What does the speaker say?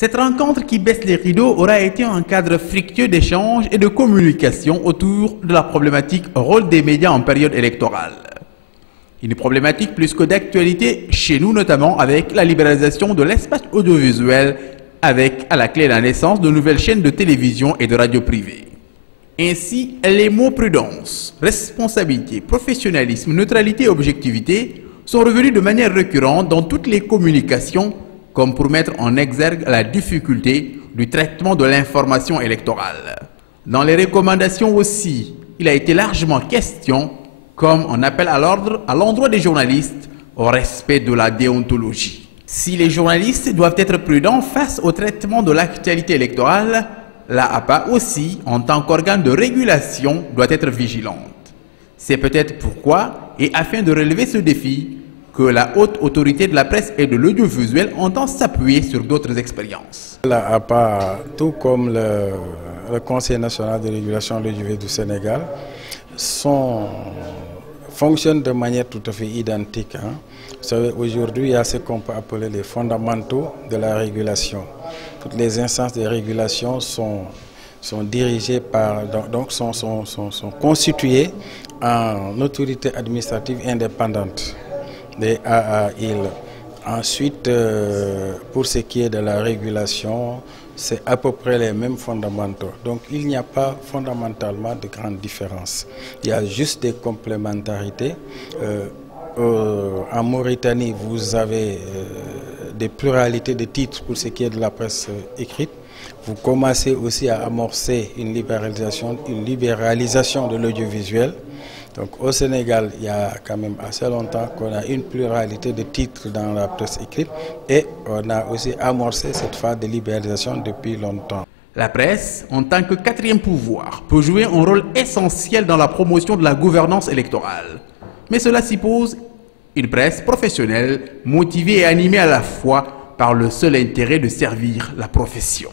Cette rencontre qui baisse les rideaux aura été un cadre fructueux d'échanges et de communication autour de la problématique rôle des médias en période électorale. Une problématique plus que d'actualité chez nous, notamment avec la libéralisation de l'espace audiovisuel, avec à la clé la naissance de nouvelles chaînes de télévision et de radio privées. Ainsi, les mots prudence, responsabilité, professionnalisme, neutralité et objectivité sont revenus de manière récurrente dans toutes les communications, comme pour mettre en exergue la difficulté du traitement de l'information électorale. Dans les recommandations aussi, il a été largement question, comme on appelle à l'ordre à l'endroit des journalistes, au respect de la déontologie. Si les journalistes doivent être prudents face au traitement de l'actualité électorale, la APA aussi, en tant qu'organe de régulation, doit être vigilante. C'est peut-être pourquoi, et afin de relever ce défi, que la haute autorité de la presse et de l'audiovisuel entend s'appuyer sur d'autres expériences. La APA, tout comme le Conseil national de régulation de l'audiovisuel du Sénégal, fonctionnent de manière tout à fait identique. Vous savez, aujourd'hui, il y a ce qu'on peut appeler les fondamentaux de la régulation. Toutes les instances de régulation sont dirigées par, donc sont constituées en autorité administrative indépendante des AAIL. Ensuite, pour ce qui est de la régulation, c'est à peu près les mêmes fondamentaux. Donc il n'y a pas fondamentalement de grandes différences. Il y a juste des complémentarités. En Mauritanie, vous avez des pluralités de titres pour ce qui est de la presse écrite. Vous commencez aussi à amorcer une libéralisation de l'audiovisuel. Donc au Sénégal, il y a quand même assez longtemps qu'on a une pluralité de titres dans la presse écrite et on a aussi amorcé cette phase de libéralisation depuis longtemps. La presse, en tant que quatrième pouvoir, peut jouer un rôle essentiel dans la promotion de la gouvernance électorale. Mais cela suppose une presse professionnelle, motivée et animée à la fois par le seul intérêt de servir la profession.